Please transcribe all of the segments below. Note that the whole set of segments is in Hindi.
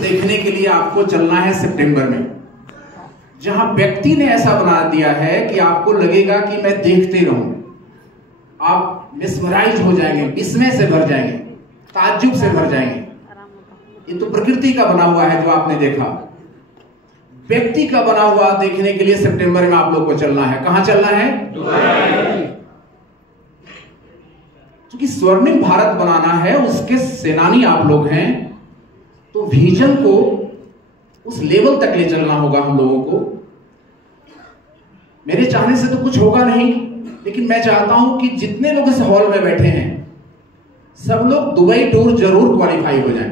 देखने के लिए आपको चलना है सितंबर में, जहां व्यक्ति ने ऐसा बना दिया है कि आपको लगेगा कि मैं देखते रहूं, आप मिसमराइज हो जाएंगे, विस्मय से भर जाएंगे, ताज्जुब से भर जाएंगे। ये तो प्रकृति का बना हुआ है जो आपने देखा। व्यक्ति का बना हुआ देखने के लिए सितंबर में आप लोग को चलना है। कहां चलना है? क्योंकि स्वर्णिम भारत बनाना है, उसके सेनानी आप लोग हैं, तो विजन को उस लेवल तक ले चलना होगा हम लोगों को। मेरे चाहने से तो कुछ होगा नहीं, लेकिन मैं चाहता हूं कि जितने लोग इस हॉल में बैठे हैं सब लोग दुबई टूर जरूर क्वालिफाई हो जाएं।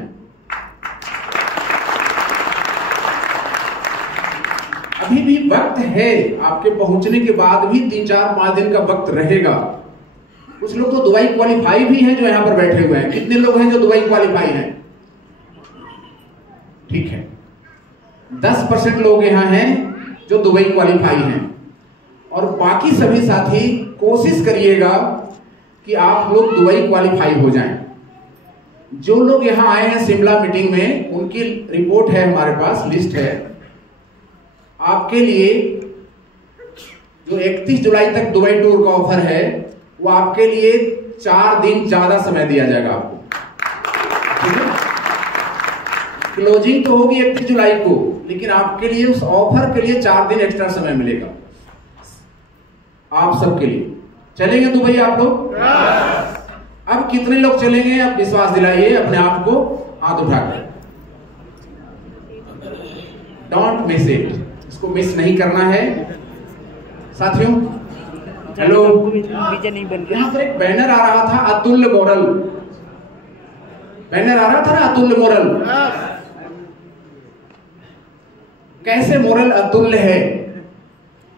अभी भी वक्त है, आपके पहुंचने के बाद भी 3-4-5 दिन का वक्त रहेगा। कुछ लोग तो दुबई क्वालिफाई भी हैं जो यहां पर बैठे हुए हैं। कितने लोग हैं जो दुबई क्वालिफाई हैं? ठीक है, 10% लोग यहां हैं जो दुबई क्वालिफाई हैं, और बाकी सभी साथी कोशिश करिएगा कि आप लोग दुबई क्वालिफाई हो जाएं। जो लोग यहां आए हैं शिमला मीटिंग में, उनकी रिपोर्ट है हमारे पास, लिस्ट है आपके लिए। जो 31 जुलाई तक दुबई टूर का ऑफर है, वो आपके लिए 4 दिन ज्यादा समय दिया जाएगा आपको, ठीक है? क्लोजिंग तो होगी 31 जुलाई को, लेकिन आपके लिए उस ऑफर के लिए 4 दिन एक्स्ट्रा समय मिलेगा आप सबके लिए। चलेंगे दुबई आप लोग? अब कितने लोग चलेंगे? अब विश्वास दिलाइए अपने आप को, हाथ उठाकर। डोंट मिस इट, इसको मिस नहीं करना है साथियों। हेलो, यहां पर एक बैनर आ रहा था, अतुल्य मोरल। बैनर आ रहा था ना, अतुल्य मोरल। कैसे मोरल अतुल्य है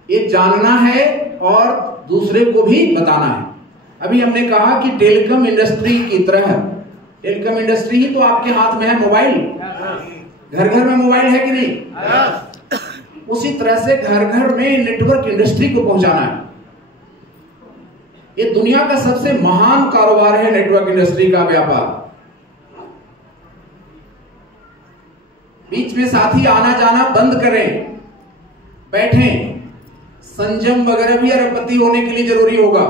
ये जानना है और दूसरे को भी बताना है। अभी हमने कहा कि टेलीकॉम इंडस्ट्री की तरह, टेलीकॉम इंडस्ट्री ही तो आपके हाथ में है, मोबाइल। घर घर में मोबाइल है कि नहीं? उसी तरह से घर घर में नेटवर्क इंडस्ट्री को पहुंचाना है। ये दुनिया का सबसे महान कारोबार है नेटवर्क इंडस्ट्री का व्यापार। बीच में साथी आना जाना बंद करें, बैठें। संयम वगैरह भी अरबपति होने के लिए जरूरी होगा।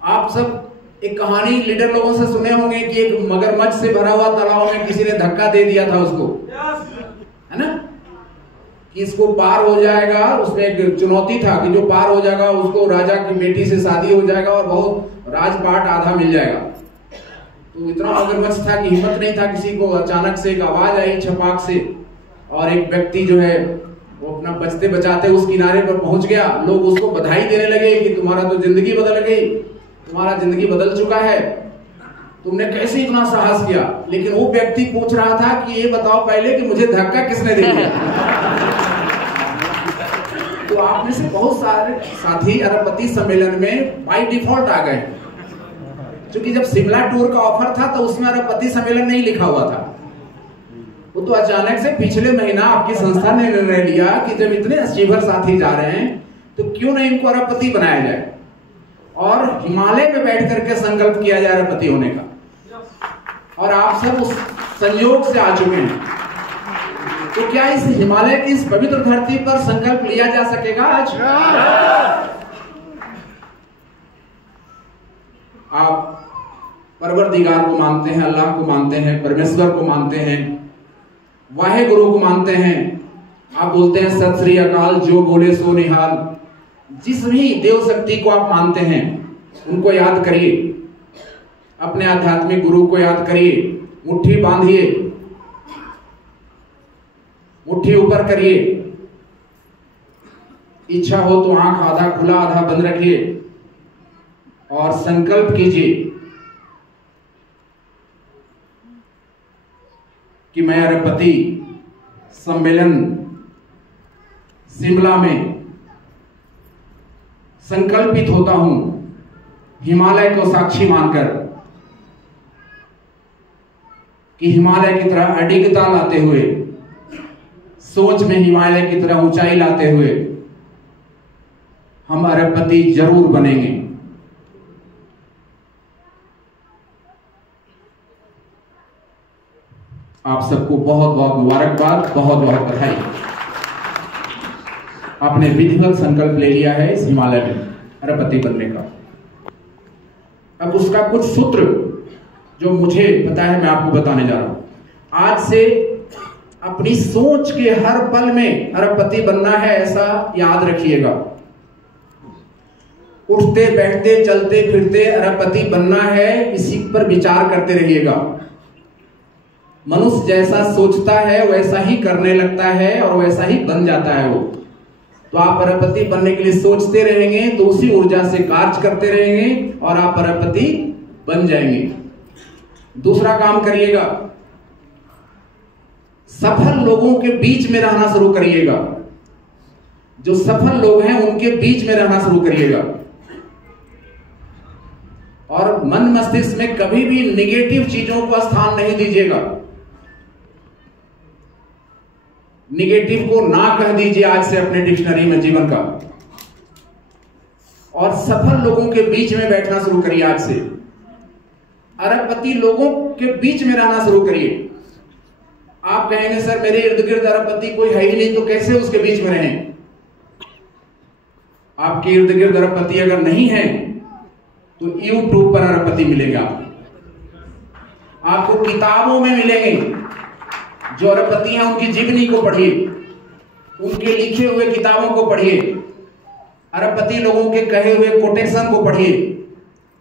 आप सब एक कहानी लीडर लोगों से सुने होंगे कि एक मगरमच्छ से भरा हुआ तालाब में किसी ने धक्का दे दिया था उसको, है ना? कि इसको पार हो जाएगा। उसमें एक चुनौती था कि जो पार हो जाएगा उसको राजा की बेटी से शादी हो जाएगा और बहुत राजपाट आधा मिल जाएगा। तो इतना मगरमच्छ था कि हिम्मत नहीं था किसी को। अचानक से एक आवाज आई छपाक से, और एक व्यक्ति जो है वो अपना बचते बचाते उस किनारे पर पहुंच गया। लोग उसको बधाई देने लगे कि तुम्हारा तो जिंदगी बदल गई, तुम्हारा जिंदगी बदल चुका है, तुमने कैसे इतना साहस किया। लेकिन वो व्यक्ति पूछ रहा था कि ये बताओ पहले कि मुझे धक्का किसने दे दिया। तो आप में से बहुत सारे साथी अरबपति सम्मेलन में बाय डिफॉल्ट आ गए, क्योंकि जब शिमला टूर का ऑफर था तो उसमें अरबपति सम्मेलन नहीं लिखा हुआ था। वो तो अचानक से पिछले महीना आपकी संस्था ने निर्णय लिया कि जब इतने अचीवर साथी जा रहे हैं तो क्यों नहीं इनको अरबपति बनाया जाए, और हिमालय में बैठ करके संकल्प किया जाए अरबपति होने का। और आप सब उस संयोग से आ चुके हैं। तो क्या इस हिमालय की इस पवित्र धरती पर संकल्प लिया जा सकेगा आज? आप परवरदिगार को मानते हैं, अल्लाह को मानते हैं, परमेश्वर को मानते हैं, वाहे गुरु को मानते हैं। आप बोलते हैं सत श्री अकाल, जो बोले सो निहाल। जिस भी देव शक्ति को आप मानते हैं उनको याद करिए, अपने आध्यात्मिक गुरु को याद करिए। मुट्ठी बांधिए, मुट्ठी ऊपर करिए। इच्छा हो तो आंख आधा खुला आधा बंद रखिए और संकल्प कीजिए कि मैं अरबपति सम्मेलन शिमला में संकल्पित होता हूं, हिमालय को साक्षी मानकर, कि हिमालय की तरह अडिगता लाते हुए, सोच में हिमालय की तरह ऊंचाई लाते हुए हम अरबपति जरूर बनेंगे। आप सबको बहुत बहुत मुबारकबाद, बहुत बहुत बधाई। आपने विधिवत संकल्प ले लिया है इस हिमालय में अरबपति बनने का। अब उसका कुछ सूत्र जो मुझे पता है मैं आपको बताने जा रहा हूं। आज से अपनी सोच के हर पल में अरबपति बनना है, ऐसा याद रखिएगा। उठते बैठते चलते फिरते अरबपति बनना है, इसी पर विचार करते रहिएगा। मनुष्य जैसा सोचता है वैसा ही करने लगता है और वैसा ही बन जाता है वो। तो आप अरबपति बनने के लिए सोचते रहेंगे तो उसी ऊर्जा से कार्य करते रहेंगे और आप अरबपति बन जाएंगे। दूसरा काम करिएगा, सफल लोगों के बीच में रहना शुरू करिएगा। जो सफल लोग हैं उनके बीच में रहना शुरू करिएगा और मन मस्तिष्क में कभी भी निगेटिव चीजों को स्थान नहीं दीजिएगा। निगेटिव को ना कह दीजिए आज से अपने डिक्शनरी में जीवन का, और सफल लोगों के बीच में बैठना शुरू करिए। आज से अरबपति लोगों के बीच में रहना शुरू करिए। आप कहेंगे सर मेरे इर्द गिर्द अरबपति कोई है ही नहीं, तो कैसे उसके बीच में रहें? आपके इर्द गिर्द अरबपति अगर नहीं है तो यूट्यूब पर अरबपति मिलेगा, आपको किताबों में मिलेंगे। जो अरबपति हैं उनकी जीवनी को पढ़िए, उनके लिखे हुए किताबों को पढ़िए, अरबपति लोगों के कहे हुए कोटेशन को पढ़िए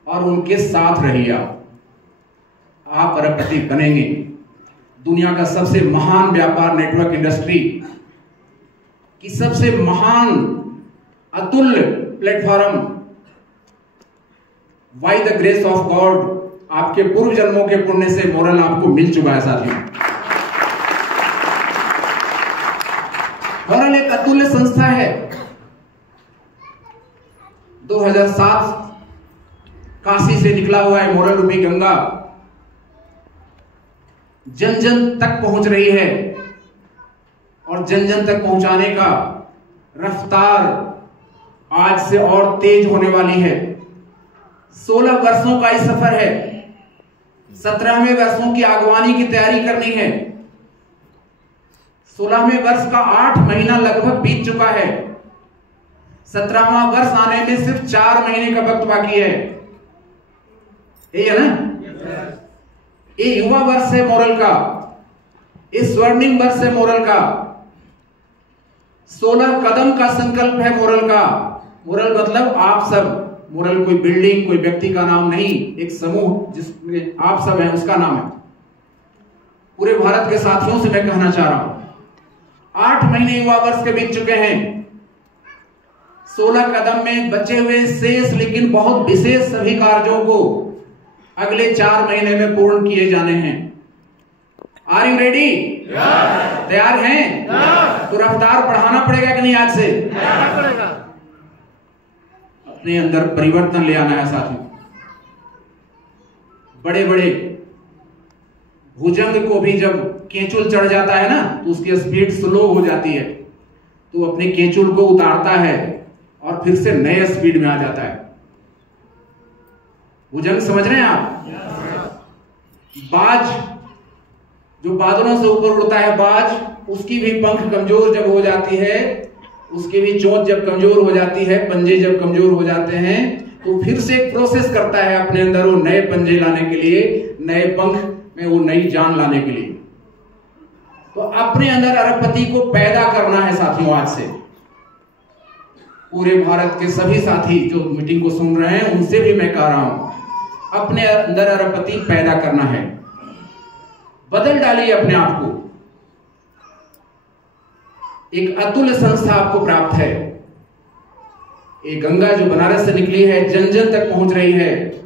और उनके साथ रहिए। आप अरबपति बनेंगे। दुनिया का सबसे महान व्यापार नेटवर्क इंडस्ट्री की सबसे महान अतुल्य platform by the grace of God, आपके पूर्व जन्मों के पुण्य से मोरल आपको मिल चुका है साथियों। मोरल एक अतुल्य संस्था है। 2007 काशी से निकला हुआ है मोरल रूपी गंगा, जन जन तक पहुंच रही है और जन जन तक पहुंचाने का रफ्तार आज से और तेज होने वाली है। 16 वर्षों का इस सफर है। 17वें वर्षों की आगवानी की तैयारी करनी है। 16वें वर्ष का 8 महीना लगभग बीत चुका है। 17वां वर्ष आने में सिर्फ 4 महीने का वक्त बाकी है। यही है ना? ये युवा वर्ष है मोरल का, ये स्वर्णिम वर्ष है मोरल का। 16 कदम का संकल्प है मोरल का। मोरल मतलब आप सब। मोरल कोई बिल्डिंग, कोई व्यक्ति का नाम नहीं, एक समूह जिसमें आप सब हैं उसका नाम है। पूरे भारत के साथियों से मैं कहना चाह रहा हूं, 8 महीने युवा वर्ष के बीत चुके हैं। 16 कदम में बचे हुए शेष लेकिन बहुत विशेष सभी कार्यों को अगले 4 महीने में पूर्ण किए जाने हैं। Are you ready? तैयार हैं? तो रफ्तार बढ़ाना पड़ेगा कि नहीं? आज से अपने अंदर परिवर्तन ले आना है साथियों। बड़े बड़े भुजंग को भी जब केंचुल चढ़ जाता है ना तो उसकी स्पीड स्लो हो जाती है, तो अपने केंचुल को उतारता है और फिर से नए स्पीड में आ जाता है। भुजंग समझ रहे हैं आप? बाज जो बादलों से ऊपर उड़ता है, बाज, उसकी भी पंख कमजोर जब हो जाती है, उसकी भी चोंच जब कमजोर हो जाती है, पंजे जब कमजोर हो जाते हैं, तो फिर से एक प्रोसेस करता है अपने अंदर वो नए पंजे लाने के लिए, नए पंख में वो नई जान लाने के लिए। तो अपने अंदर अरबपति को पैदा करना है साथियों। आज से पूरे भारत के सभी साथी जो मीटिंग को सुन रहे हैं उनसे भी मैं कह रहा हूं, अपने अंदर अरबपति पैदा करना है। बदल डालिए अपने आप को। एक अतुल्य संस्था आपको प्राप्त है। एक गंगा जो बनारस से निकली है, जन जन तक पहुंच रही है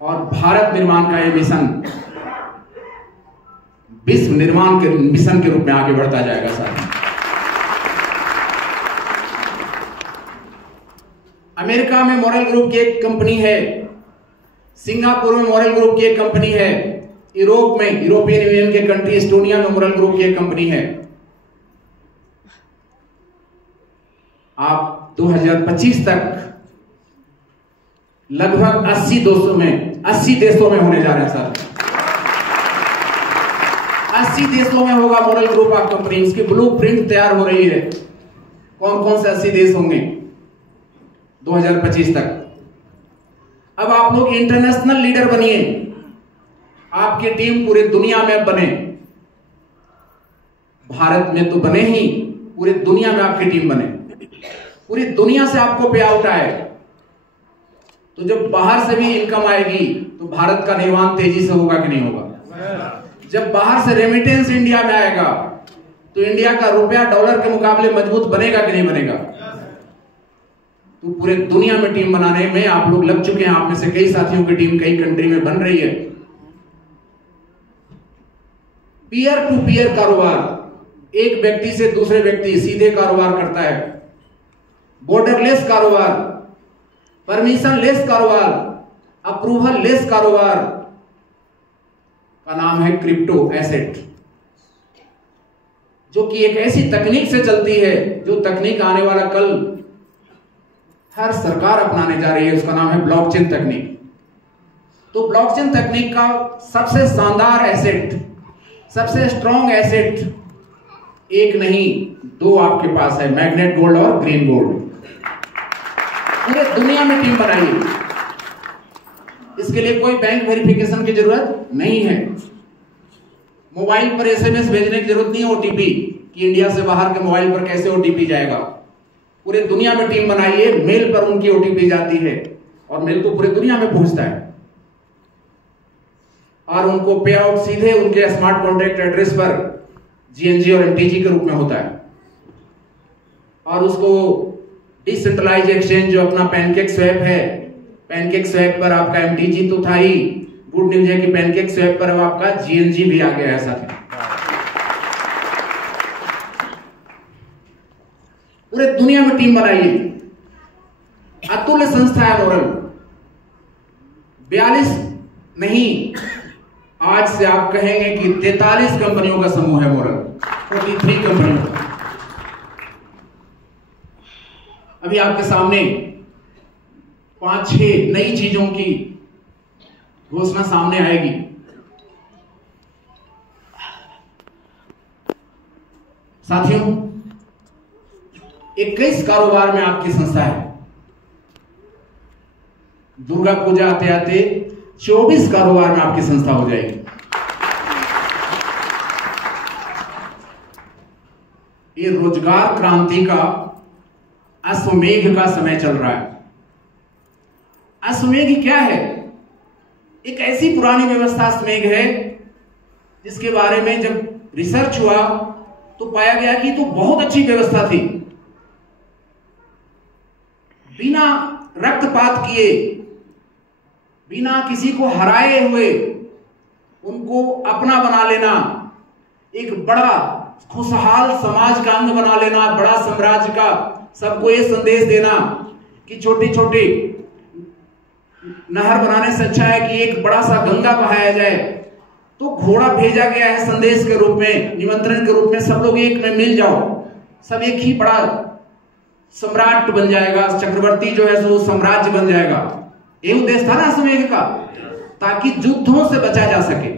और भारत निर्माण का यह मिशन विश्व निर्माण के मिशन के रूप में आगे बढ़ता जाएगा साथियों। अमेरिका में मोरल ग्रुप की एक कंपनी है, सिंगापुर में मोरल ग्रुप की एक कंपनी है, यूरोप में यूरोपियन यूनियन के कंट्री एस्टोनिया में मोरल ग्रुप की एक कंपनी है। आप 2025 तक लगभग 80 देशों में होने जा रहे हैं सर। 80 देशों में होगा मॉडल ग्रुप ऑफ कंपनी, उसकी ब्लूप्रिंट तैयार हो रही है। कौन कौन से 80 देश होंगे 2025 तक। अब आप लोग इंटरनेशनल लीडर बनिए, आपकी टीम पूरी दुनिया में बने, भारत में तो बने ही, पूरी दुनिया में आपकी टीम बने, पूरी दुनिया से आपको पे आउट आए। तो जब बाहर से भी इनकम आएगी तो भारत का निर्माण तेजी से होगा कि नहीं होगा। जब बाहर से रेमिटेंस इंडिया में आएगा तो इंडिया का रुपया डॉलर के मुकाबले मजबूत बनेगा कि नहीं बनेगा। तो पूरे दुनिया में टीम बनाने में आप लोग लग चुके हैं। आप में से कई साथियों की टीम कई कंट्री में बन रही है। पीयर टू पीयर कारोबार, एक व्यक्ति से दूसरे व्यक्ति सीधे कारोबार करता है। बॉर्डरलेस कारोबार, परमिशन लेस कारोबार, अप्रूवल लेस कारोबार का नाम है क्रिप्टो एसेट, जो कि एक ऐसी तकनीक से चलती है जो तकनीक आने वाला कल हर सरकार अपनाने जा रही है। उसका नाम है ब्लॉकचेन तकनीक। तो ब्लॉकचेन तकनीक का सबसे शानदार एसेट, सबसे स्ट्रॉन्ग एसेट एक नहीं दो आपके पास है, मैग्नेट गोल्ड और ग्रीन गोल्ड। पूरे दुनिया में टीम बनाइए। इसके लिए कोई बैंक वेरिफिकेशन की जरूरत नहीं है, मोबाइल पर एसएमएस भेजने की जरूरत नहीं है ओटीपी कि इंडिया से बाहर के मोबाइल पर कैसे ओटीपी जाएगा। पूरे दुनिया में टीम बनाइए, मेल पर उनकी ओटीपी जाती है और मेल तो पूरी दुनिया में पहुंचता है और उनको पे आउट सीधे उनके स्मार्ट कॉन्ट्रैक्ट एड्रेस पर जीएनजी और एमटीजी के रूप में होता है। और उसको डिसेंट्रलाइज एक्सचेंज जो अपना पैनकेक स्वैप है, पैनकेक स्वैप पर आपका एमटीजी तो था ही, गुड न्यूज है कि पैनकेक स्वैप पर अब आपका जीएनजी भी आ गया है साथ में। पूरे दुनिया में टीम बनाइए। अतुल्य संस्था है मोरल, 42 नहीं, आज से आप कहेंगे कि 43 कंपनियों का समूह है मोरल, 43 कंपनियों का। अभी आपके सामने 5-6 नई चीजों की घोषणा सामने आएगी। साथियों, 21 कारोबार में आपकी संस्था है। दुर्गा पूजा आते आते 24 कारोबार में आपकी संस्था हो जाएगी। ये रोजगार क्रांति का अश्वमेघ का समय चल रहा है। अश्वमेघ क्या है? एक ऐसी पुरानी व्यवस्था अश्वमेघ है जिसके बारे में जब रिसर्च हुआ तो पाया गया कि तो बहुत अच्छी व्यवस्था थी। बिना रक्तपात किए, बिना किसी को हराए हुए उनको अपना बना लेना, एक बड़ा खुशहाल समाज का अंग बना लेना, बड़ा साम्राज्य का, सबको ये संदेश देना कि छोटी छोटी नहर बनाने से अच्छा है कि एक बड़ा सा गंगा बहाया जाए। तो घोड़ा भेजा गया है संदेश के रूप में, निमंत्रण के रूप में, सब लोग एक में मिल जाओ, सब एक ही बड़ा सम्राट बन जाएगा, चक्रवर्ती जो है सो साम्राज्य बन जाएगा। ये उद्देश्य था ना अश्वमेघ का, ताकि युद्धों से बचा जा सके।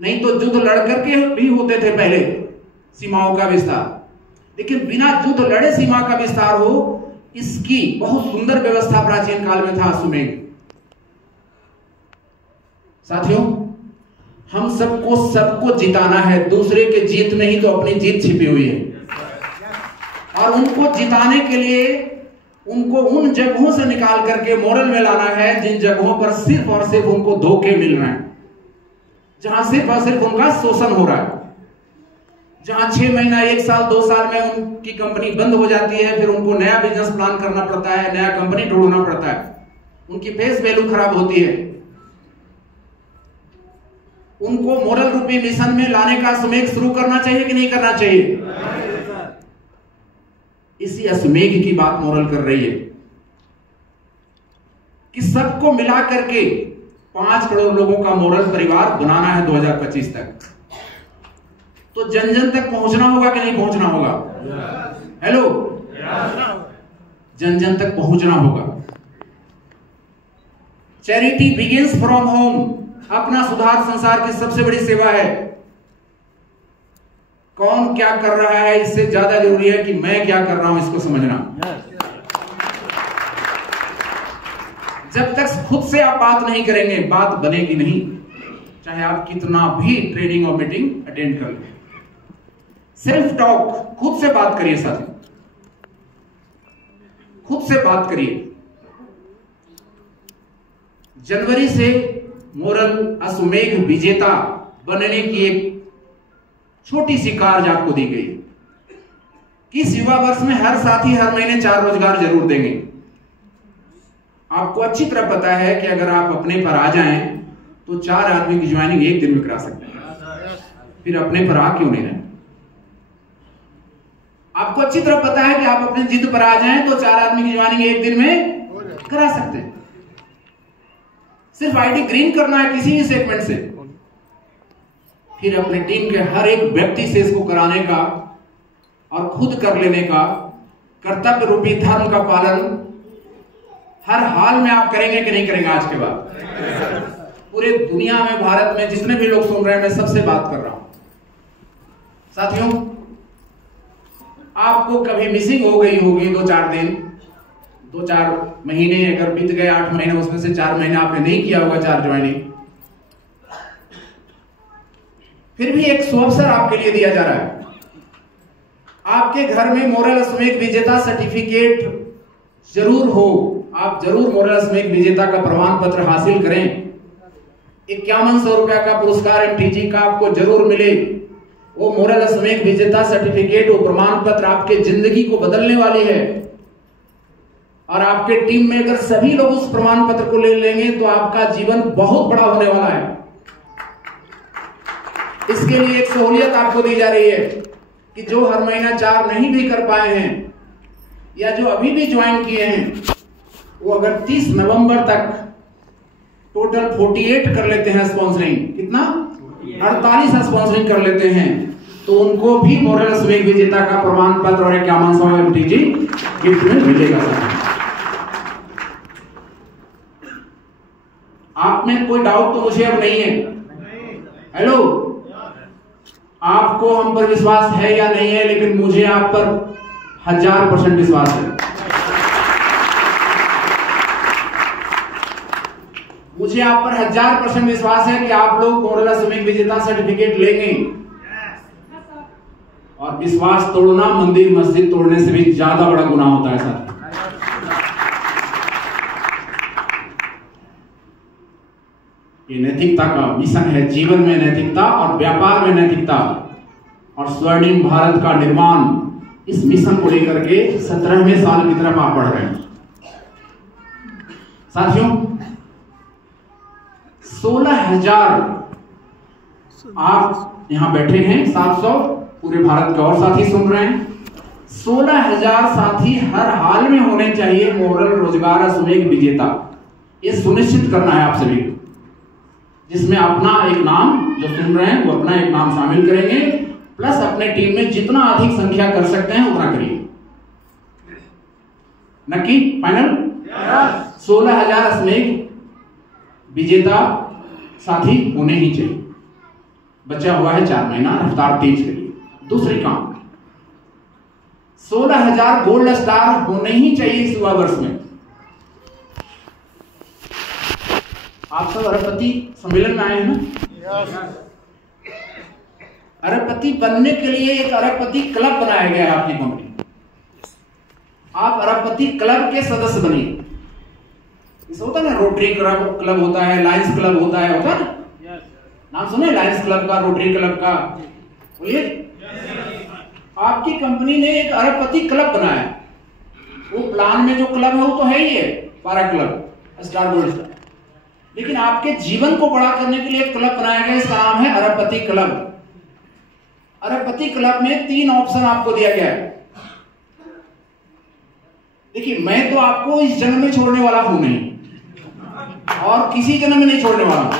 नहीं तो युद्ध लड़ करके भी होते थे पहले सीमाओं का विस्तार, लेकिन बिना युद्ध लड़े सीमा का विस्तार हो, इसकी बहुत सुंदर व्यवस्था प्राचीन काल में था अश्वमेघ। साथियों, हम सबको जिताना है, दूसरे के जीत नहीं तो अपनी जीत छिपी हुई है। और उनको जिताने के लिए उनको उन जगहों से निकाल करके मॉडल में लाना है जिन जगहों पर सिर्फ और सिर्फ उनको धोखे मिल रहे हैं, जहां सिर्फ और सिर्फ उनका शोषण हो रहा है, जहां 6 महीना 1 साल 2 साल में उनकी कंपनी बंद हो जाती है, फिर उनको नया बिजनेस प्लान करना पड़ता है, नया कंपनी ढूंढना पड़ता है, उनकी फेस वैल्यू खराब होती है। उनको मॉडल रूपी मिशन में लाने का अश्वमेघ शुरू करना चाहिए कि नहीं करना चाहिए? इसी अश्वमेघ की बात मॉडल कर रही है कि सबको मिला करके 5 करोड़ लोगों का मॉडल परिवार बनाना है 2025 तक। तो जन जन तक पहुंचना होगा कि नहीं पहुंचना होगा? हेलो, जन जन तक पहुंचना होगा। चैरिटी बिगिंस फ्रॉम होम, अपना सुधार संसार की सबसे बड़ी सेवा है। कौन क्या कर रहा है इससे ज्यादा जरूरी है कि मैं क्या कर रहा हूं, इसको समझना। जब तक खुद से आप बात नहीं करेंगे, बात बनेगी नहीं, चाहे आप कितना भी ट्रेनिंग और मीटिंग अटेंड कर लें। सेल्फ टॉक, खुद से बात करिए साथी, खुद से बात करिए। जनवरी से मोरल अश्वमेघ विजेता बनने की एक छोटी सी कार्य आपको दी गई कि इस युवा वर्ष में हर साथी हर महीने 4 रोजगार जरूर देंगे। आपको अच्छी तरह पता है कि अगर आप अपने पर आ जाएं तो 4 आदमी की ज्वाइनिंग एक दिन में करा सकते हैं, फिर अपने पर आ क्यों नहीं रहे? आपको अच्छी तरह पता है कि आप अपने जिद पर आ जाएं तो 4 आदमी की ज्वाइनिंग एक दिन में करा सकते हैं। सिर्फ आईडी ग्रीन करना है किसी भी सेगमेंट से, फिर अपने टीम के हर एक व्यक्ति से इसको कराने का और खुद कर लेने का कर्तव्य रूपी धर्म का पालन हर हाल में आप करेंगे कि नहीं करेंगे? आज के बाद पूरे दुनिया में, भारत में जितने भी लोग सुन रहे हैं, मैं सबसे बात कर रहा हूं। साथियों, आपको कभी मिसिंग हो गई होगी 2-4 दिन, 2-4 महीने अगर बीत गए, 8 महीने, उसमें से 4 महीने आपने नहीं किया होगा 4 ज्वाइनिंग, फिर भी एक सुअवसर आपके लिए दिया जा रहा है। आपके घर में मोरल अश्वमेघ विजेता सर्टिफिकेट जरूर हो, आप जरूर मोरल अश्वमेघ विजेता का प्रमाण पत्र हासिल करें। 5100 रुपया का पुरस्कार एमटीजी का आपको जरूर मिले। वो मोरल अश्वमेघ विजेता सर्टिफिकेट, वो प्रमाण पत्र आपके जिंदगी को बदलने वाली है। और आपके टीम में अगर सभी लोग उस प्रमाण पत्र को ले लेंगे तो आपका जीवन बहुत बड़ा होने वाला है। इसके लिए एक सहूलियत आपको दी जा रही है कि जो हर महीना 4 नहीं भी कर पाए हैं या जो अभी भी ज्वाइन किए हैं, वो अगर 30 नवंबर तक टोटल 48 कर लेते हैं स्पॉन्सरिंग, कितना 48 स्पॉन्सरिंग कर लेते हैं, तो उनको भी मोरल अश्वमेघ विजेता का प्रमाण पत्र और 5100 एमटीजी गिफ्ट में मिलेगा। आप में कोई डाउट तो मुझे अब नहीं है? हेलो, आपको हम पर विश्वास है या नहीं है? लेकिन मुझे आप पर 1000% विश्वास है। मुझे आप पर 1000% विश्वास है कि आप लोग मोरल अश्वमेघ विजेता सर्टिफिकेट लेंगे। और विश्वास तोड़ना मंदिर मस्जिद तोड़ने से भी ज्यादा बड़ा गुनाह होता है सर। ये नैतिकता का मिशन है, जीवन में नैतिकता और व्यापार में नैतिकता और स्वर्णिम भारत का निर्माण। इस मिशन को लेकर के 17वें साल की तरफ आप बढ़ रहे हैं। साथियों, 16,000 आप यहां बैठे हैं, 700 पूरे भारत के और साथी सुन रहे हैं। 16,000 साथी हर हाल में होने चाहिए मोरल रोजगार अश्वमेघ विजेता। ये सुनिश्चित करना है आप सभी को, जिसमें अपना एक नाम, जो सुन रहे हैं वो अपना एक नाम शामिल करेंगे, प्लस अपने टीम में जितना अधिक संख्या कर सकते हैं उतना करिए। नक्की फाइनल 16,000 अश्वमेघ विजेता साथी होने ही चाहिए। बचा हुआ है 4 महीना, रफ्तार तेज करिए। दूसरी काम, 16,000 गोल्ड स्टार होने ही चाहिए इस युवा वर्ष में। आप सब अरबपति सम्मेलन में आए हैं ना? अरबपति बनने के लिए एक अरबपति क्लब बनाया गया है आपकी कंपनी। आप अरबपति क्लब के सदस्य बनिए। इसे होता है ना, रोटरी क्लब होता है, लायंस क्लब होता है ना? नाम सुने लायंस क्लब का, रोटरी क्लब का? बोलिए। आपकी कंपनी ने एक अरबपति क्लब बनाया। वो प्लान में जो क्लब है वो तो है ही है, 12 क्लब स्टार गोल्ड स्टार, लेकिन आपके जीवन को बड़ा करने के लिए एक क्लब बनाया गया, इसका नाम है अरबपति क्लब। अरबपति क्लब में 3 ऑप्शन आपको दिया गया है। देखिए, मैं तो आपको इस जन्म में छोड़ने वाला हूं नहीं, और किसी जन्म में नहीं छोड़ने वाला।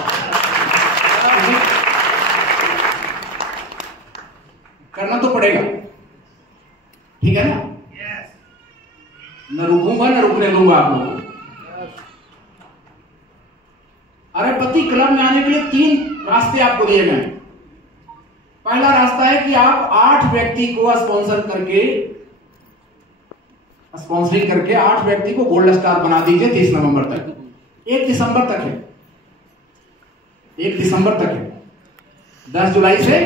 करना तो पड़ेगा, ठीक है ना? न रुकूंगा न रुकने दूंगा आप लोगों को। अरबपति क्लब में आने के लिए 3 रास्ते आपको दिए गए। पहला रास्ता है कि आप 8 व्यक्ति को स्पॉन्सरिंग करके 8 व्यक्ति को गोल्ड स्टार बना दीजिए 30 नवंबर तक। 1 दिसंबर तक है, 1 दिसंबर तक है, 10 जुलाई से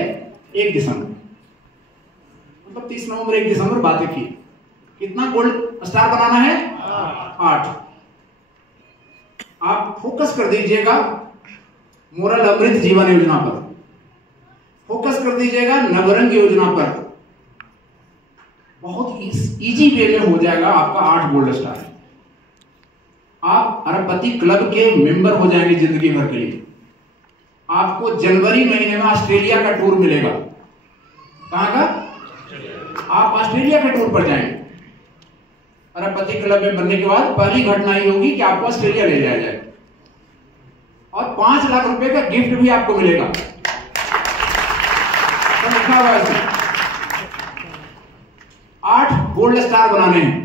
1 दिसंबर, मतलब 30 नवंबर 1 दिसंबर बातें की। कितना गोल्ड स्टार बनाना है? 8। आप फोकस कर दीजिएगा मोरल अमृत जीवन योजना पर, फोकस कर दीजिएगा नवरंग योजना पर। बहुत इजी वे में हो जाएगा आपका 8 गोल्ड स्टार। आप अरबपति क्लब के मेंबर हो जाएंगे जिंदगी भर के लिए। आपको जनवरी महीने में ऑस्ट्रेलिया का टूर मिलेगा। कहां का? आप ऑस्ट्रेलिया के टूर पर जाएंगे। अरबपति क्लब में बनने के बाद पहली घटना ये होगी कि आपको ऑस्ट्रेलिया ले जाया जाएगा और 5 लाख रुपए का गिफ्ट भी आपको मिलेगा। तो लिखा हुआ है 8 गोल्ड स्टार बनाने हैं।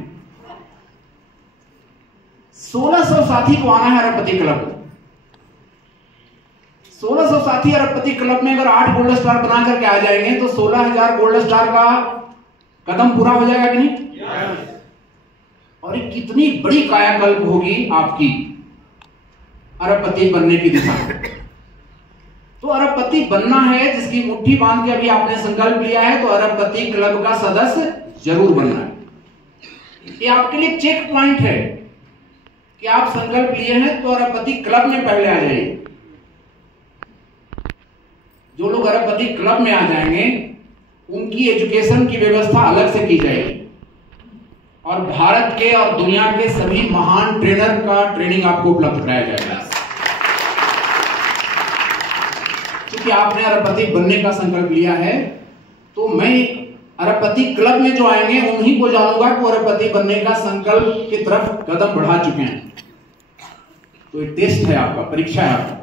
1600 साथी को आना है अरबपति क्लब में। 1600 साथी अरबपति क्लब में अगर 8 गोल्ड स्टार बना करके आ जाएंगे तो 16,000 गोल्ड स्टार का कदम पूरा हो जाएगा कि नहीं? और ये कितनी बड़ी कायाकल्प होगी आपकी अरबपति बनने की दिशा में। तो अरबपति बनना है, जिसकी मुट्ठी बांध के अभी आपने संकल्प लिया है, तो अरबपति क्लब का सदस्य जरूर बनना है। ये आपके लिए चेक पॉइंट है कि आप संकल्प लिए हैं तो अरबपति क्लब में पहले आ जाइए। जो लोग अरबपति क्लब में आ जाएंगे उनकी एजुकेशन की व्यवस्था अलग से की जाएगी और भारत के और दुनिया के सभी महान ट्रेनर का ट्रेनिंग आपको उपलब्ध कराया जाएगा। क्योंकि आपने अरबपति बनने का संकल्प लिया है, तो मैं अरबपति क्लब में जो आएंगे उन्हीं को जानूंगा कि अरबपति बनने का संकल्प की तरफ कदम बढ़ा चुके हैं। तो ये टेस्ट है आपका, परीक्षा है आपका।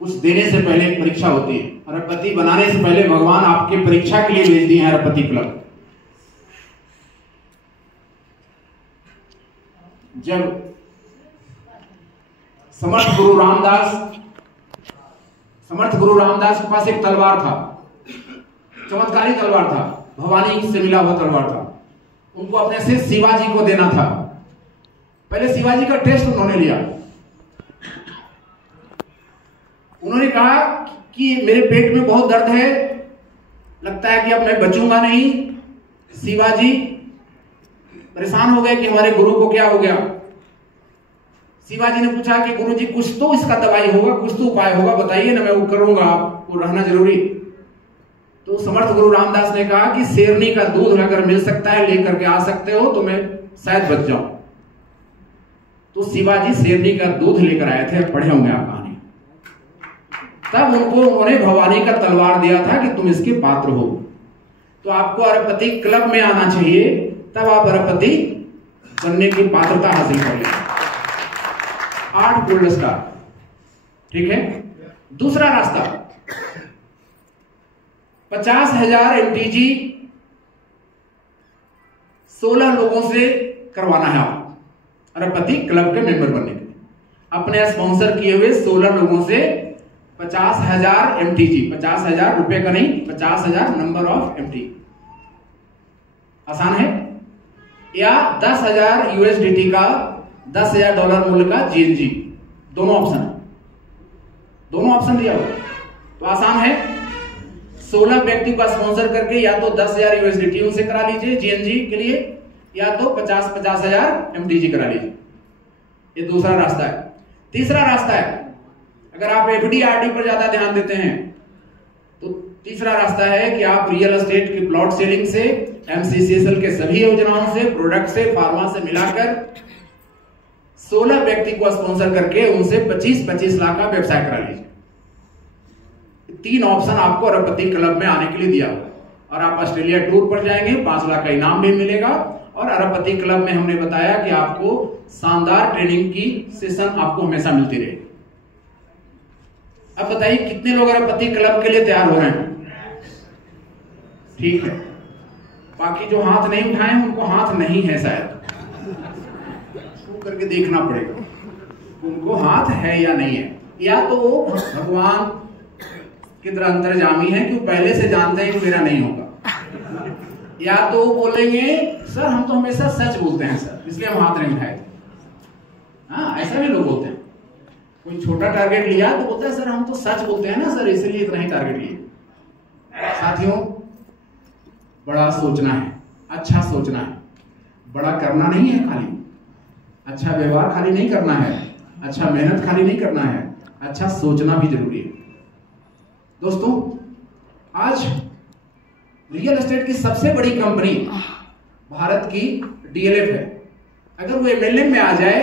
कुछ देने से पहले एक परीक्षा होती है। अरबपति बनाने से पहले भगवान आपके परीक्षा के लिए भेज दिए हैं अरबपति क्लब। जब समर्थ गुरु रामदास के पास एक तलवार था, चमत्कारी तलवार था, भवानी से मिला हुआ तलवार था। उनको अपने से शिवाजी को देना था। पहले शिवाजी का टेस्ट उन्होंने लिया। उन्होंने कहा कि मेरे पेट में बहुत दर्द है, लगता है कि अब मैं बचूंगा नहीं। शिवाजी परेशान हो गए कि हमारे गुरु को क्या हो गया। शिवाजी ने पूछा कि गुरुजी कुछ तो इसका दवाई होगा, कुछ तो उपाय होगा, बताइए ना, मैं वो करूंगा, आपको रहना जरूरी। तो समर्थ गुरु रामदास ने कहा कि शेरनी का दूध अगर मिल सकता है लेकर के आ सकते हो तो मैं शायद बच जाऊं। तो शिवाजी शेरनी का दूध लेकर आए थे, पढ़े होंगे आप कहानी। तब उन्होंने भवानी का तलवार दिया था कि तुम इसके पात्र हो। तो आपको अरबपति क्लब में आना चाहिए, तब आप अरबपति बनने की पात्रता हासिल करेंगे। 8 गोल्ड स्टार, ठीक है। दूसरा रास्ता 50,000 MTG 16 लोगों से करवाना है आप अरबपति क्लब के मेंबर बनने के लिए। अपने स्पॉन्सर किए हुए 16 लोगों से 50,000 MTG, 50,000 रुपए का नहीं, 50,000 नंबर ऑफ MT। आसान है। या 10,000 USDT का, $10,000 मूल्य का GNG। दोनों ऑप्शन है, दोनों ऑप्शन दिया हुआ, तो आसान है। 16 व्यक्ति का स्पॉन्सर करके या तो 10,000 USDT उनसे करा लीजिए GNG के लिए, या तो 50,000 MTG करा लीजिए। ये दूसरा रास्ता है। तीसरा रास्ता है, अगर आप FD RD पर ज्यादा ध्यान देते हैं तो तीसरा रास्ता है कि आप रियल एस्टेट की प्लॉट सेलिंग से, MCCSL के सभी योजनाओं से, प्रोडक्ट से, फार्मा से मिलाकर 16 व्यक्ति को स्पॉन्सर करके उनसे 25-25 लाख का व्यवसाय करा लीजिए। 3 ऑप्शन आपको अरबपति क्लब में आने के लिए दिया हुआ है। और आप ऑस्ट्रेलिया टूर पर जाएंगे, 5 लाख का इनाम भी मिलेगा। और अरबपति क्लब में हमने बताया कि आपको शानदार ट्रेनिंग की सेशन आपको हमेशा मिलती रहेगी। अब बताइए कितने लोग अरबपति क्लब के लिए तैयार हो रहे हैं? ठीक है, बाकी जो हाथ नहीं उठाए उनको हाथ नहीं है, शायद करके देखना पड़ेगा उनको हाथ है या नहीं है। या तो वो भगवान की तरह अंतर्जामी है कि वो पहले से जानते हैं कि मेरा नहीं होगा। या तो वो बोलेंगे सर हम तो हमेशा सच बोलते हैं सर, इसलिए हम हाथ नहीं उठाए थे। हाँ, ऐसा भी लोग बोलते हैं। कोई छोटा टारगेट लिया तो बोलता है सर हम तो सच बोलते हैं ना सर, इसलिए इतना ही टारगेट लिए। साथियों, बड़ा सोचना है, अच्छा सोचना है, बड़ा करना नहीं है खाली, अच्छा व्यवहार खाली नहीं करना है, अच्छा मेहनत खाली नहीं करना है, अच्छा सोचना भी जरूरी है। दोस्तों, आज रियल एस्टेट की सबसे बड़ी कंपनी भारत की डीएलएफ है। अगर वो एमएलएम में आ जाए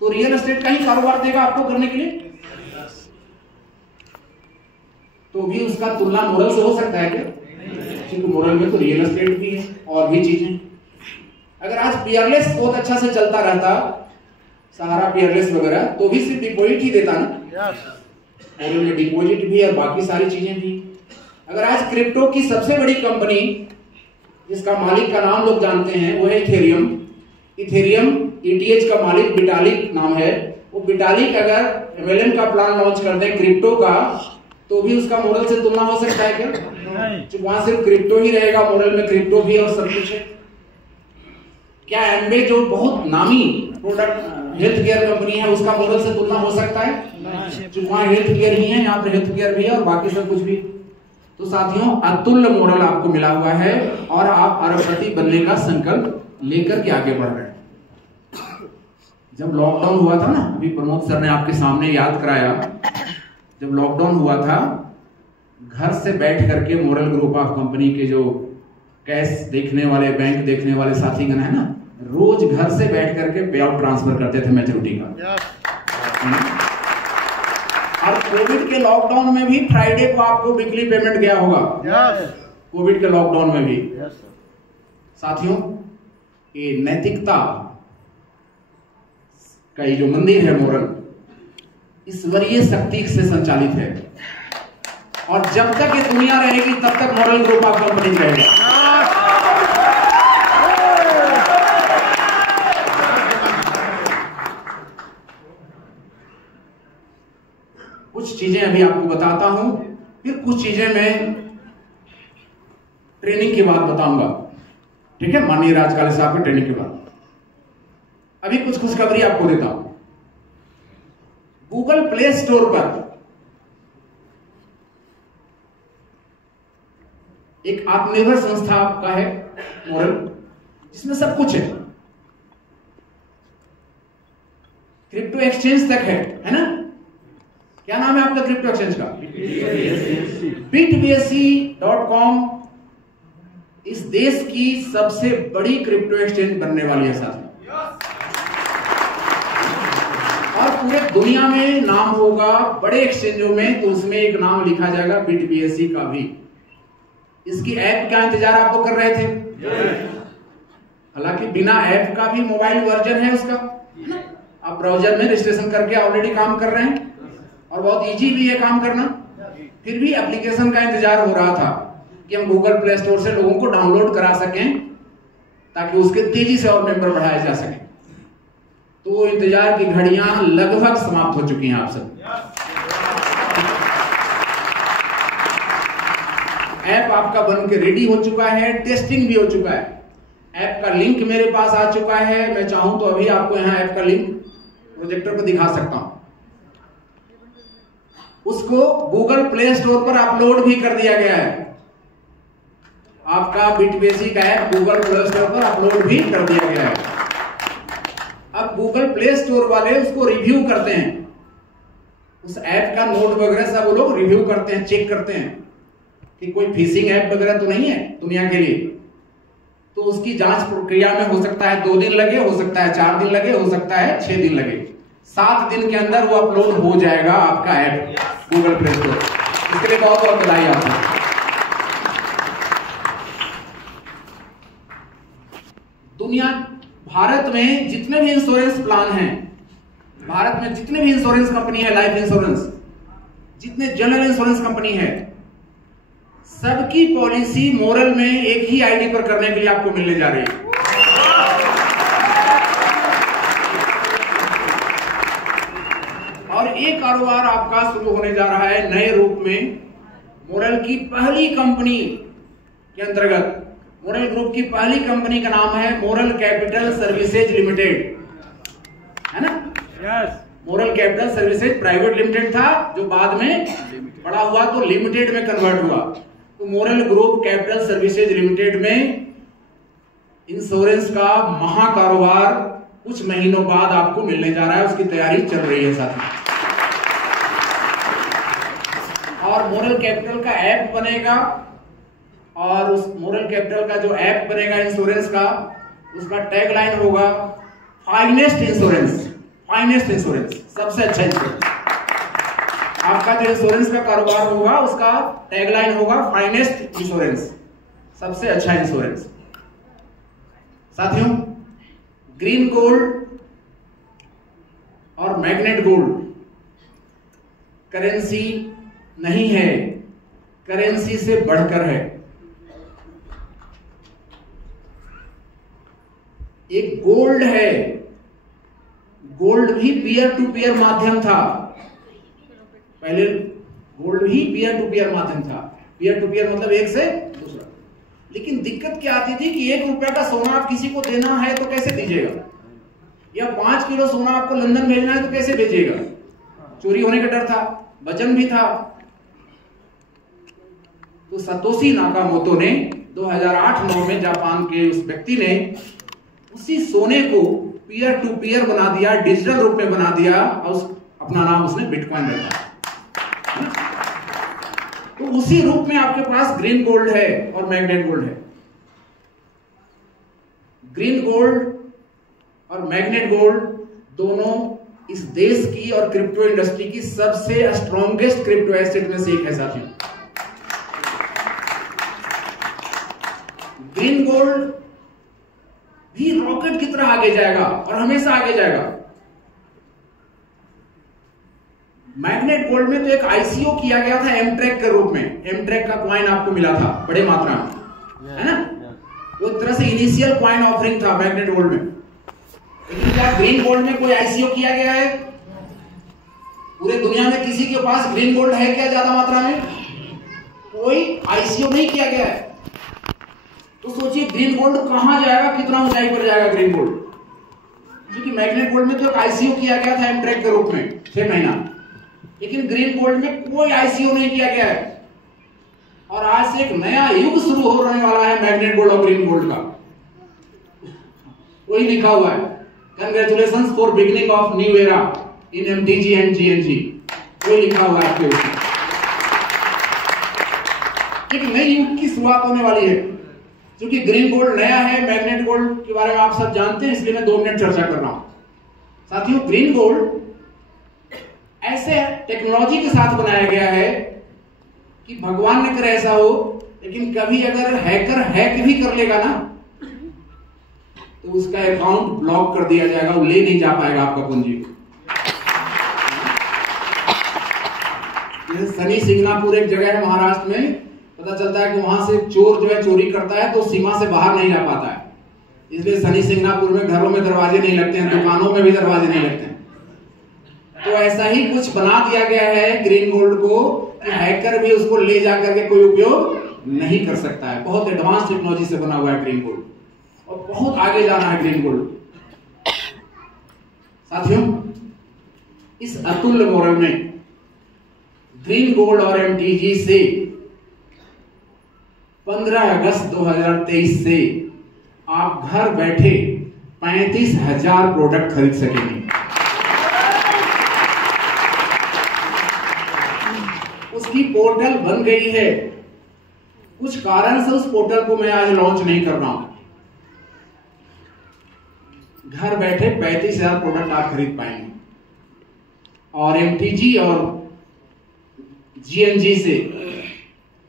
तो रियल एस्टेट का ही कारोबार देगा आपको करने के लिए, तो भी उसका तुलना मोरल से हो सकता है क्या? क्योंकि मोरल में तो रियल एस्टेट भी है और भी चीजें। अगर आज पियरलेस बहुत अच्छा से चलता रहता, सहारा पियरलेस वगैरह, तो भी सिर्फ डिपॉजिट ही देता ना, और उनमें डिपॉजिट भी और बाकी सारी चीजें भी। अगर आज क्रिप्टो की सबसे बड़ी कंपनी जिसका मालिक का नाम लोग जानते हैं वो है इथेरियम। इथेरियम ईटीएच का मालिक विटालिक नाम है। वो विटालिक अगर एमएलएम का प्लान लॉन्च कर दे क्रिप्टो का, तो भी उसका मॉडल से तुलना हो सकता है क्या? जो वहां सिर्फ क्रिप्टो ही रहेगा, मॉडल में क्रिप्टो भी और सब कुछ है। क्या एम्बे जो बहुत नामी प्रोडक्ट हेल्थ केयर कंपनी है, उसका मॉडल से तुलना हो सकता है? जो वहां हेल्थ केयर ही है, यहाँ पे हेल्थ केयर भी है और बाकी सब कुछ भी। तो साथियों, अतुल्य मॉडल आपको मिला हुआ है और आप अरबपति बनने का संकल्प लेकर के आगे बढ़ रहे हैं। जब लॉकडाउन हुआ था ना, अभी प्रमोद सर ने आपके सामने याद कराया, जब लॉकडाउन हुआ था, घर से बैठ करके मोरल ग्रुप ऑफ कंपनी के जो कैश देखने वाले, बैंक देखने वाले साथीगण है ना, रोज घर से बैठ करके पे आउट ट्रांसफर करते थे मैच्योरिटी का। और कोविड के लॉकडाउन में भी फ्राइडे को आपको वीकली पेमेंट गया होगा। कोविड के लॉकडाउन में भी। साथियों, ये नैतिकता का ये जो मंदिर है मोरल, ईश्वरीय शक्ति से संचालित है, और जब तक ये दुनिया रहेगी तब तक मोरल ग्रुप ऑफ कंपनी रहेगा। कुछ चीजें अभी आपको बताता हूं, फिर कुछ चीजें मैं ट्रेनिंग के बाद बताऊंगा। ठीक है, माननीय राजकाली साहब की ट्रेनिंग के बाद। अभी कुछ खुशखबरी आपको देता हूं। गूगल प्ले स्टोर पर एक आत्मनिर्भर संस्था का है मोरल, जिसमें सब कुछ है, क्रिप्टो एक्सचेंज तक है ना? क्या नाम है आपका क्रिप्टो एक्सचेंज का? bitbsc.com इस देश की सबसे बड़ी क्रिप्टो एक्सचेंज बनने वाली है साथियों, और पूरे दुनिया में नाम होगा बड़े एक्सचेंजों में, तो उसमें एक नाम लिखा जाएगा bitbsc का भी। इसकी ऐप का इंतजार आपको कर रहे थे, हालांकि बिना ऐप का भी मोबाइल वर्जन है उसका, आप ब्राउजर में रजिस्ट्रेशन करके ऑलरेडी काम कर रहे हैं और बहुत इजी भी है काम करना। फिर भी एप्लीकेशन का इंतजार हो रहा था कि हम गूगल प्ले स्टोर से लोगों को डाउनलोड करा सकें ताकि उसके तेजी से और मेंबर बढ़ाए जा सके। तो इंतजार की घड़ियां लगभग समाप्त हो चुकी हैं आप सब। ऐप आपका बन के रेडी हो चुका है, टेस्टिंग भी हो चुका है, ऐप का लिंक मेरे पास आ चुका है। मैं चाहूं तो अभी आपको यहाँ ऐप का लिंक प्रोजेक्टर पर दिखा सकता हूं। उसको गूगल प्ले स्टोर पर अपलोड भी कर दिया गया है। आपका bitbsc का ऐप गूगल प्ले स्टोर पर अपलोड भी कर दिया गया है। अब गूगल प्ले स्टोर वाले उसको रिव्यू करते हैं, उस ऐप का नोट वगैरह सब वो लोग रिव्यू करते हैं, चेक करते हैं कि कोई फिशिंग ऐप वगैरह तो नहीं है दुनिया के लिए। तो उसकी जांच प्रक्रिया में हो सकता है 2 दिन लगे, हो सकता है 4 दिन लगे, हो सकता है 6 दिन लगे। 7 दिन के अंदर वो अपलोड हो जाएगा आपका ऐप गूगल प्ले स्टोर। इसके लिए बहुत बहुत बधाई आपको। दुनिया, भारत में जितने भी इंश्योरेंस प्लान हैं, भारत में जितने भी इंश्योरेंस कंपनी है, लाइफ इंश्योरेंस, जितने जनरल इंश्योरेंस कंपनी है, सबकी पॉलिसी मोरल में एक ही आईडी पर करने के लिए आपको मिलने जा रही है। और ये कारोबार आपका शुरू होने जा रहा है नए रूप में। मोरल की पहली कंपनी के अंतर्गत, मोरल ग्रुप की पहली कंपनी का नाम है मोरल कैपिटल सर्विसेज लिमिटेड, है ना? Yes. Moral capital services private limited था, जो बाद में बड़ा हुआ तो लिमिटेड में कन्वर्ट हुआ। तो moral group capital services limited में इंश्योरेंस का महा कारोबार कुछ महीनों बाद आपको मिलने जा रहा है, उसकी तैयारी चल रही है साथी। और मोरल कैपिटल का ऐप बनेगा, और उस मोरल कैपिटल का जो ऐप बनेगा इंश्योरेंस का, उसका टैगलाइन होगा फाइनेस्ट इंश्योरेंस। फाइनेस्ट इंश्योरेंस, सबसे अच्छा इंश्योरेंस। आपका जो इंश्योरेंस का कारोबार होगा उसका टैगलाइन होगा फाइनेस्ट इंश्योरेंस, सबसे अच्छा इंश्योरेंस। साथियों, ग्रीन गोल्ड और मैग्नेट गोल्ड करेंसी नहीं है, करेंसी से बढ़कर है। एक गोल्ड है, गोल्ड भी पीयर टू पीयर माध्यम था। पहले गोल्ड ही पीयर टू पीयर माध्यम था। पीयर टू पीयर मतलब एक से दूसरा। लेकिन दिक्कत क्या आती थी कि 1 रुपए का सोना आप किसी को देना है तो कैसे दीजिएगा, या 5 किलो सोना आपको लंदन भेजना है तो कैसे भेजिएगा? चोरी होने का डर था, वजन भी था। तो सतोशी नाकामोतो ने 2008-9 में जापान के उस व्यक्ति ने उसी सोने को पीयर टू पीयर बना दिया, डिजिटल रूप में बना दिया, और अपना नाम उसने बिटकॉइन रखा। तो उसी रूप में आपके पास ग्रीन गोल्ड है और मैग्नेट गोल्ड है। ग्रीन गोल्ड और मैग्नेट गोल्ड दोनों इस देश की और क्रिप्टो इंडस्ट्री की सबसे स्ट्रॉन्गेस्ट क्रिप्टो एसेट में से एक है साथियों। ग्रीन गोल्ड भी रॉकेट की तरह आगे जाएगा और हमेशा आगे जाएगा। मैग्नेट गोल्ड में तो एक आईसीओ किया गया था एमट्रैक के रूप में। एमट्रैक का कॉइन आपको मिला था बड़े मात्रा में, है ना? वो एक तरह से इनिशियल कॉइन ऑफरिंग था मैग्नेट गोल्ड में। लेकिन क्या ग्रीन गोल्ड में कोई आईसीओ किया गया है? पूरे दुनिया में किसी के पास ग्रीन गोल्ड है क्या ज्यादा मात्रा में? कोई आईसीओ नहीं किया गया है। तो सोचिए ग्रीन गोल्ड कहां जाएगा, कितना ऊंचाई पर जाएगा ग्रीन गोल्ड? क्योंकि मैग्नेट गोल्ड में तो एक आईसीओ किया गया था एमट्रैक के रूप में 6 महीना, लेकिन ग्रीन गोल्ड में कोई आईसीओ नहीं किया गया है। और आज से एक नया युग शुरू होने वाला है मैग्नेट गोल्ड और ग्रीन गोल्ड का। वही लिखा हुआ है, congratulations for beginning of new era in MTG and GNG. वही लिखा हुआ है आपके ऊपर। एक नई युग की शुरुआत होने वाली है। क्योंकि ग्रीन गोल्ड नया है, मैग्नेट गोल्ड के बारे में आप सब जानते हैं, इसलिए मैं 2 मिनट चर्चा कर रहा हूं। साथियों, ग्रीन गोल्ड ऐसे टेक्नोलॉजी के साथ बनाया गया है कि भगवान न करे ऐसा हो, लेकिन कभी अगर हैकर हैक भी कर लेगा ना तो उसका अकाउंट ब्लॉक कर दिया जाएगा, वो ले नहीं जा पाएगा आपका पूंजी को। सनी सिंगापुर एक जगह है महाराष्ट्र में, पता चलता है कि वहां से चोर जो है चोरी करता है तो सीमा से बाहर नहीं जा पाता है, इसलिए सनी सिंगापुर में घरों में दरवाजे नहीं लगते हैं, दुकानों में भी दरवाजे नहीं लगते हैं। तो ऐसा ही कुछ बना दिया गया है ग्रीन गोल्ड को कि हैकर भी उसको ले जाकर के कोई उपयोग नहीं कर सकता है। बहुत एडवांस टेक्नोलॉजी से बना हुआ है ग्रीन गोल्ड, और बहुत आगे जाना है ग्रीन गोल्ड। साथियों, इस अतुल्य मोरल में ग्रीन गोल्ड और एमटीजी से 15 अगस्त 2023 से आप घर बैठे 35,000 प्रोडक्ट खरीद सकेंगे। उसकी पोर्टल बन गई है, कुछ कारण से उस पोर्टल को मैं आज लॉन्च नहीं कर रहा हूं। घर बैठे 35,000 प्रोडक्ट आप खरीद पाएंगे, और एमटीजी और जीएनजी से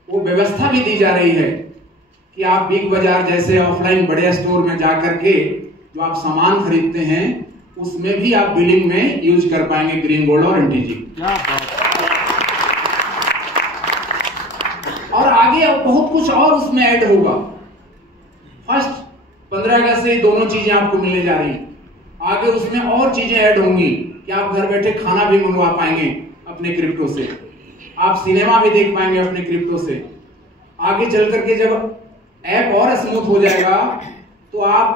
वो व्यवस्था भी दी जा रही है कि आप बिग बाजार जैसे ऑफलाइन बड़े स्टोर में जाकर के जो आप सामान खरीदते हैं उसमें भी आप बिलिंग में यूज कर पाएंगे ग्रीन गोल्ड और एमटीजी। और आगे बहुत कुछ और उसमें ऐड होगा। फर्स्ट 15 अगस्त से दोनों चीजें आपको मिलने जा रही हैं, आगे उसमें और चीजें ऐड होंगी। कि आप घर बैठे खाना भी मंगवा पाएंगे अपने क्रिप्टो से, आप सिनेमा भी देख पाएंगे अपने क्रिप्टो से। आगे चल करके जब ऐप और स्मूथ हो जाएगा तो आप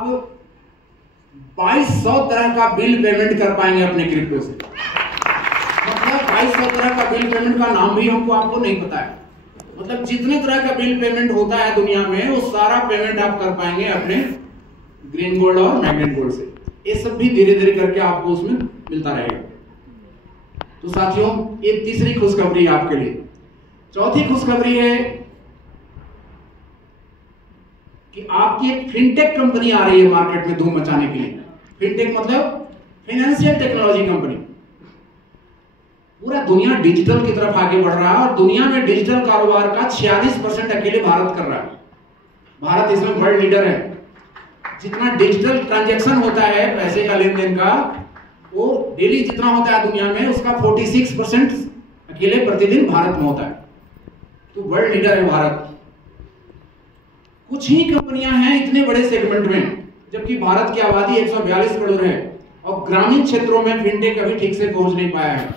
2200 तरह का बिल पेमेंट कर पाएंगे अपने क्रिप्टो से। मतलब 2200 तरह का बिल पेमेंट का नाम भी हमको आपको नहीं पता है। मतलब जितने तरह का बिल पेमेंट होता है दुनिया में वो सारा पेमेंट आप कर पाएंगे अपने ग्रीन गोल्ड और मैग्नेट गोल्ड से। ये सब भी धीरे धीरे करके आपको उसमें मिलता रहेगा। तो साथियों, ये तीसरी खुशखबरी है आपके लिए। चौथी खुशखबरी है कि आपकी एक फिनटेक कंपनी आ रही है मार्केट में धूम मचाने के लिए। फिनटेक मतलब फाइनेंशियल टेक्नोलॉजी कंपनी। पूरा दुनिया डिजिटल की तरफ आगे बढ़ रहा है और दुनिया में डिजिटल कारोबार का 46% अकेले भारत कर रहा है। भारत इसमें वर्ल्ड लीडर है। जितना डिजिटल ट्रांजैक्शन होता है पैसे का लेन देन का, वो डेली जितना होता है दुनिया में उसका 46% अकेले प्रतिदिन भारत में होता है। तो वर्ल्ड लीडर है भारत। कुछ ही कंपनियां हैं इतने बड़े सेगमेंट में, जबकि भारत की आबादी 142 करोड़ है और ग्रामीण क्षेत्रों में फिनटेक अभी ठीक से पहुंच नहीं पाया है।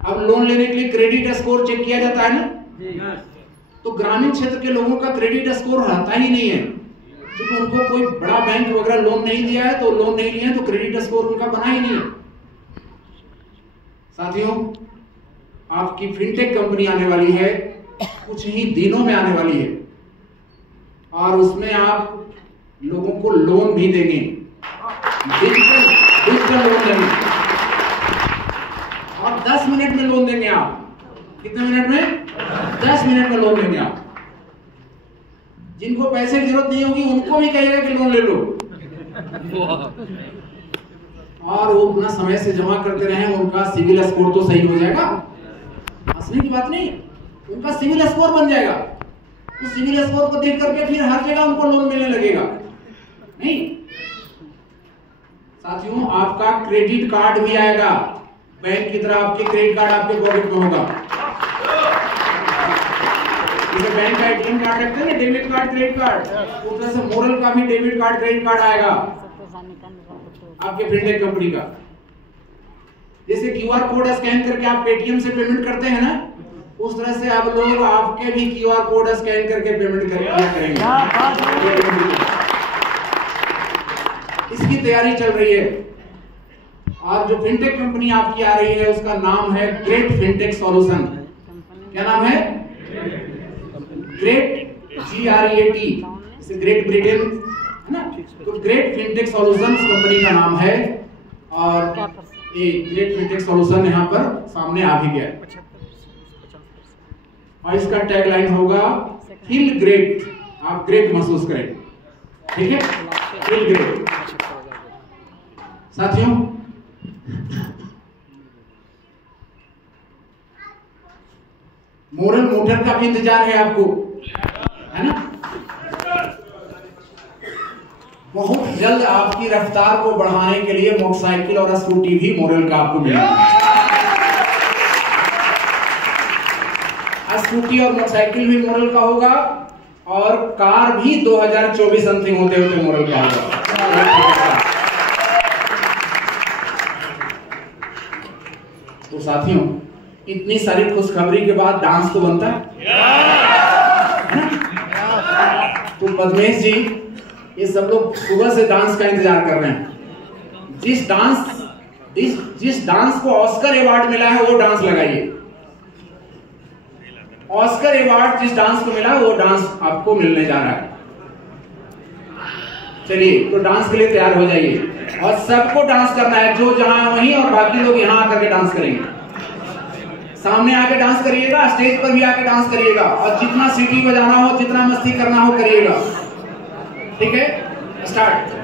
अब लोन लेने के लिए क्रेडिट स्कोर चेक किया जाता है ना, तो ग्रामीण क्षेत्र के लोगों का क्रेडिट स्कोर रहता ही नहीं है, क्योंकि उनको कोई बड़ा बैंक वगैरह लोन नहीं दिया है, तो लोन नहीं लिया है तो क्रेडिट स्कोर उनका बना ही नहीं है। साथियों, आपकी फिनटेक कंपनी आने वाली है, कुछ ही दिनों में आने वाली है और उसमें आप लोगों को लोन भी देंगे, डिजिटल लोन देंगे और 10 मिनट में लोन देंगे आप। कितने मिनट में? 10 मिनट में लोन देंगे आप। जिनको पैसे की जरूरत नहीं होगी उनको भी कहिएगा कि लोन ले लो और वो अपना समय से जमा करते रहे, उनका सिविल स्कोर तो सही हो जाएगा। हंसने की बात नहीं, उनका सिविल स्कोर बन जाएगा। तो सिविल स्कोर को देख करके फिर हर जगह उनको लोन मिलने लगेगा। नहीं साथियों, आपका क्रेडिट कार्ड भी आएगा बैंक की तरह। आपके क्रेडिट कार्ड आपके पॉकेट में होगा। जैसे बैंक का एटीएम कार्ड रखते हैं ना, डेबिट कार्ड क्रेडिट कार्ड, उस तरह से मोरल का भी डेबिट कार्ड क्रेडिट कार्ड आएगा आपके फिनटेक कंपनी का। जैसे क्यूआर कोड स्कैन करके आप पेटीएम से पेमेंट करते हैं ना, उस तरह से आप लोग आपके भी क्यूआर कोड स्कैन करके पेमेंट करेंगे। इसकी तैयारी चल रही है और जो फिनटेक कंपनी आपकी आ रही है उसका नाम है ग्रेट फिनटेक सॉल्यूशन। क्या नाम है? ग्रेट, GREAT, ग्रेट ब्रिटेन है ना। तो ग्रेट फिनटेक सॉल्यूशंस कंपनी का नाम है और ये ग्रेट फिनटेक सॉल्यूशन यहाँ पर सामने आ भी गया और इसका टैगलाइन होगा फील ग्रेट। आप ग्रेट महसूस करें, ठीक है? Feel great. साथियों, मोरल मोटर का भी इंतजार है आपको, है ना। बहुत जल्द आपकी रफ्तार को बढ़ाने के लिए मोटरसाइकिल और स्कूटी भी मोरल का आपको मिलेगा। स्कूटी और मोटरसाइकिल भी मोरल का होगा और कार भी 2024 समथिंग होते होते मोरल का होगा। तो साथियों, इतनी सारी खुशखबरी के बाद डांस तो बनता है ना? तो पद्मेश जी, ये सब लोग सुबह से डांस का इंतजार कर रहे हैं। जिस डांस को ऑस्कर अवार्ड मिला है वो डांस लगाइए। ऑस्कर अवार्ड जिस डांस को मिला वो डांस आपको मिलने जा रहा है। चलिए, तो डांस के लिए तैयार हो जाइए और सबको डांस करना है, जो जहां वहीं और बाकी लोग यहां आकर के डांस करेंगे। सामने आके डांस करिएगा, स्टेज पर भी आके डांस करिएगा और जितना सीटी बजाना हो, जितना मस्ती करना हो करिएगा। ठीक है, स्टार्ट।